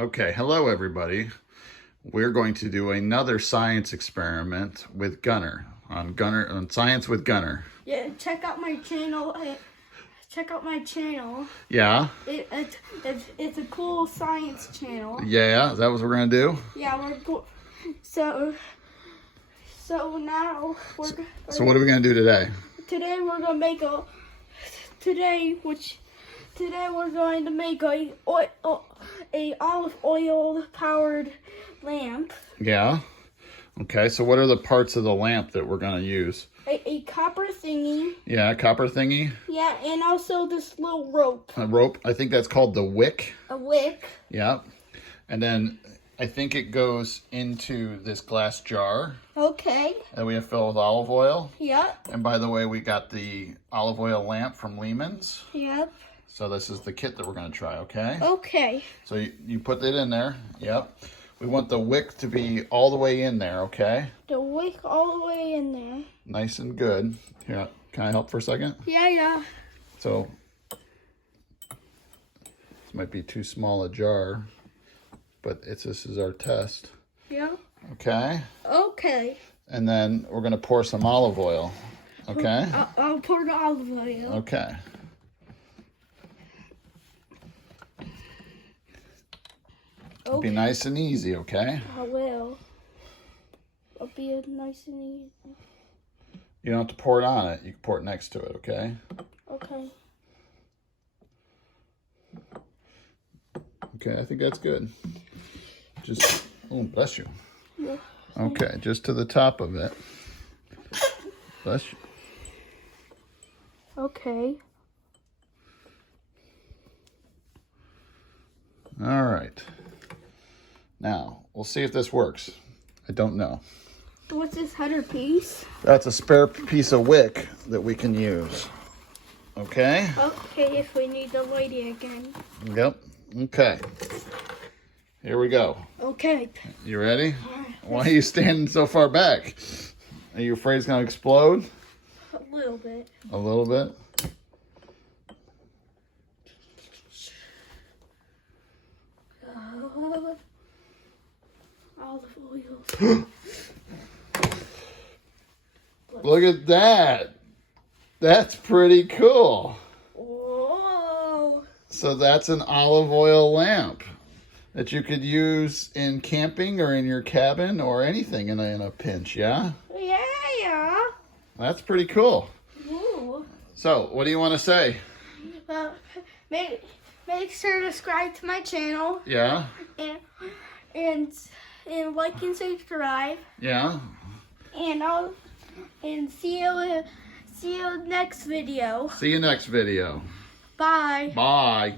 Okay, hello everybody. We're going to do another science experiment with Gunnar on Science with Gunnar. Yeah, check out my channel. Yeah. It's a cool science channel. Yeah, is that what we're gonna do? Yeah, so now So what are we gonna do today? Today we're gonna make today we're going to make a olive oil powered lamp. Yeah. Okay, so what are the parts of the lamp that we're gonna use? A copper thingy. Yeah, copper thingy. Yeah, and also this little rope. A rope. I think that's called the wick. A wick. Yeah. And then I think it goes into this glass jar. Okay. That we have filled with olive oil. Yep. And by the way, we got the olive oil lamp from Lehman's. Yep. So this is the kit that we're going to try, okay? Okay. So you put it in there. Yep. We want the wick to be all the way in there, okay? The wick all the way in there. Nice and good. Here, can I help for a second? Yeah. So this might be too small a jar, but this is our test. Yeah. Okay? Okay. And then we're going to pour some olive oil, okay? I'll pour the olive oil. Okay. Okay. Be nice and easy, okay? I will. It'll be nice and easy. You don't have to pour it on it. You can pour it next to it, okay? Okay. Okay, I think that's good. Just, oh, bless you. Yeah. Okay, just to the top of it. Bless you. Okay. All right. Now, we'll see if this works. I don't know. What's this header piece? That's a spare piece of wick that we can use. Okay? Okay, if we need the lady again. Yep. Okay. Here we go. Okay. You ready? Why are you standing so far back? Are you afraid it's going to explode? A little bit. A little bit? Olive oil. Look at that. That's pretty cool. Whoa. So that's an olive oil lamp that you could use in camping or in your cabin or anything in a pinch, yeah? Yeah. That's pretty cool. Ooh. So, what do you want to say? Well, make sure to subscribe to my channel. Yeah? And like and subscribe. Yeah? And see you next video. See you next video. Bye. Bye.